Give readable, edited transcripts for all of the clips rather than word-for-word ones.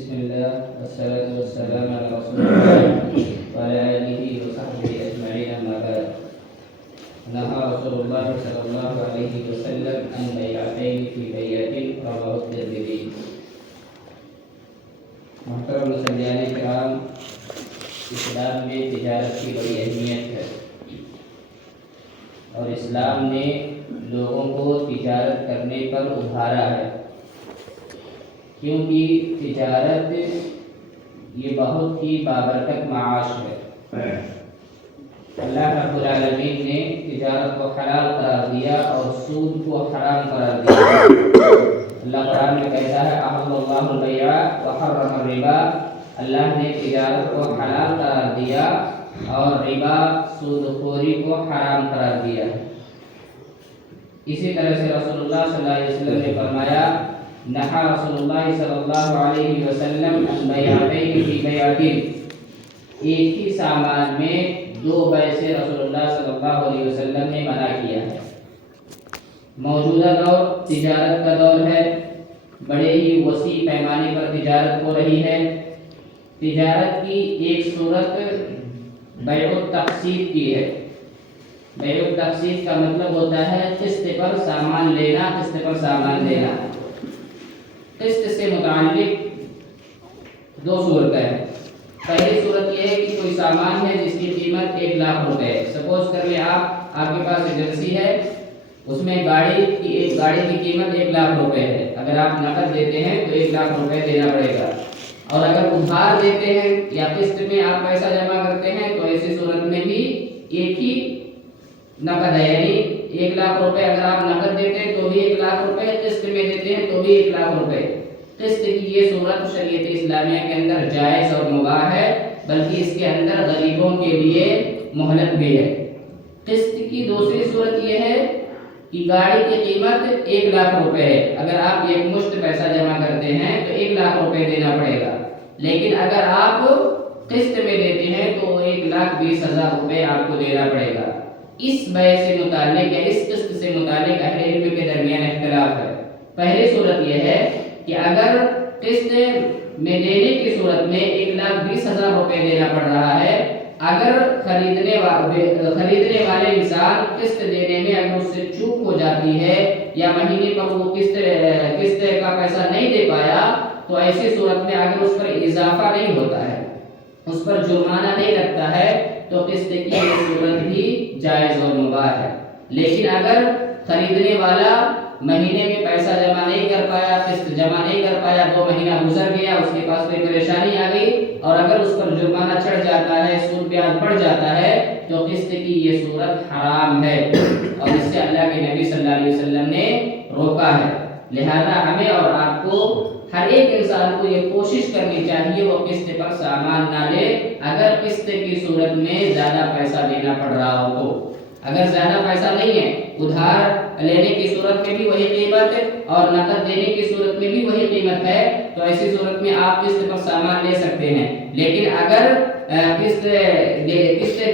بسم الله والصلاة والسلام على رسول الله وعلى آله وصحبه أجمعين أما بعد. نهى رسول الله صلى الله عليه وسلم عن بيعتين في بيعة رواه الترمذي. محترم مصلیان کرام، اسلام میں تجارت کی بڑی اہمیت ہے اور اسلام نے لوگوں کو تجارت کرنے پر ابھارا ہے، کیونکہ تجارت یہ بہت ہی بابرکت معاش ہے۔ اللہ رب العالمین نے تجارت کو حلال قرار دیا اور سود کو حرام قرار دیا۔ اللہ قرآن میں کہتا ہے احل اللہ البیع وحرم الربا، اللہ نے تجارت کو حلال قرار دیا اور ربا سود خوری کو حرام قرار دیا۔ اسی طرح سے رسول اللہ صلی اللہ علیہ وسلم نے فرمایا نہا رسول اللہ صلی اللہ علیہ وسلم عن بیعتین فی بیعتین، ایک ہی سامان میں دو بیع سے رسول اللہ صلی اللہ علیہ وسلم نے منع کیا ہے۔ موجودہ دور تجارت کا دور ہے، بڑے ہی وسیع پیمانے پر تجارت ہو رہی ہے۔ تجارت کی ایک صورت بیع التقسیط کی ہے۔ بیع التقسیط کا مطلب ہوتا ہے قسط پر سامان لینا، قسط پر سامان دینا۔ قسط سے متعلق دو صورتیں ہیں۔ پہلی صورت یہ ہے کہ کوئی سامان ہے جس کی قیمت 1 لاکھ روپے ہے۔ سپوز کر لیں آپ کے پاس ایجنسی ہے، اس میں ایک گاڑی کی قیمت 1 لاکھ روپے ہے۔ اگر آپ نقد دیتے ہیں تو 1 لاکھ روپے دینا پڑے گا، اور اگر ادھار دیتے ہیں یا قسط میں آپ پیسہ جمع کرتے ہیں تو ایسی صورت میں بھی ایک ہی نقد ہے، یعنی 1 لاکھ روپے اگر آپ نقد دیتے ہیں تو بھی 1 لاکھ روپے، قسط میں دیتے ہیں تو بھی 1 لاکھ روپے۔ قسط کی یہ صورت شریعت اسلامیہ کے اندر جائز اور مباح ہے، بلکہ اس کے اندر غریبوں کے لیے مہلت بھی ہے۔ قسط کی دوسری صورت یہ ہے کہ گاڑی کی قیمت 1 لاکھ روپے ہے، اگر آپ ایک مشت پیسہ جمع کرتے ہیں تو 1 لاکھ روپے دینا پڑے گا، لیکن اگر آپ قسط میں دیتے ہیں تو 1,20,000 روپے آپ کو دینا پڑے گا۔ اس بیع سے متعلق یا اس قسط سے متعلق اہل علم کے درمیان اختلاف ہے۔ پہلی صورت یہ ہے کہ اگر قسط میں دینے کی صورت میں 1,20,000 روپے دینا پڑ رہا ہے، اگر خریدنے والے انسان قسط دینے میں اگر اس سے چوک ہو جاتی ہے یا مہینے پر وہ قسط کا پیسہ نہیں دے پایا، تو ایسی صورت میں اگر اس پر اضافہ نہیں ہوتا ہے، اس پر جرمانہ نہیں لگتا ہے، تو قسط کی یہ صورت بھی جائز اور مباح ہے۔ لیکن اگر خریدنے والا مہینے میں پیسہ جمع نہیں کر پایا، قسط جمع نہیں کر پایا، 2 مہینہ گزر گیا، اس کے پاس کوئی پریشانی آ گئی اور اگر اس پر جرمانہ چڑھ جاتا ہے، سود بیاج بڑھ جاتا ہے، تو قسط کی یہ صورت حرام ہے اور اس سے اللہ کے نبی صلی اللہ علیہ وسلم نے روکا ہے۔ لہذا ہمیں اور آپ کو ہر ایک انسان کو یہ کوشش کرنی چاہیے وہ قسط پر سامان نہ لے، اگر قسط کی صورت میں زیادہ پیسہ دینا پڑ رہا ہو تو۔ اگر زیادہ پیسہ نہیں ہے، ادھار لینے کی صورت میں بھی وہی قیمت ہے اور نقد دینے کی صورت میں بھی وہی قیمت ہے، تو ایسی صورت میں آپ قسط پر سامان لے سکتے ہیں۔ لیکن اگر قسط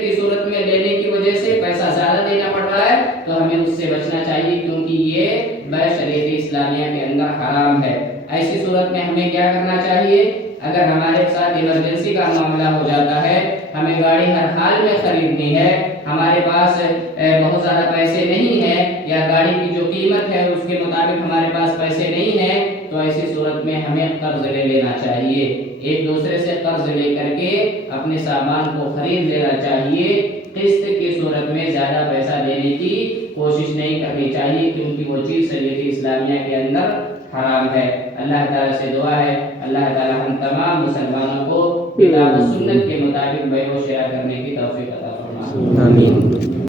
کی صورت میں لینے کی وجہ سے پیسہ زیادہ دینا پڑ رہا ہے تو ہمیں اس سے بچنا چاہیے، کیونکہ یہ بیع شریعت اسلامیہ کے اندر حرام ہے۔ ایسی صورت میں ہمیں کیا کرنا چاہیے؟ اگر ہمارے ساتھ ایمرجنسی کا معاملہ ہو جاتا ہے، ہمیں گاڑی ہر حال میں خریدنی ہے، ہمارے پاس بہت زیادہ پیسے نہیں ہیں یا گاڑی کی جو قیمت ہے اس کے مطابق ہمارے پاس پیسے نہیں ہیں، تو ایسی صورت میں ہمیں قرض لے لینا چاہیے۔ ایک دوسرے سے قرض لے کر کے اپنے سامان کو خرید لینا چاہیے۔ قسط کی صورت میں زیادہ پیسہ دینے کی کوشش نہیں کرنی چاہیے، کیونکہ وہ چیز شریعت اسلامیہ کے اندر حرام ہے۔ اللہ تعالیٰ سے دعا ہے اللہ تعالیٰ ہم تمام مسلمانوں کو کتاب و سنت کے مطابق بیع و شراء کرنے کی توفیق عطا فرمائے۔ آمین۔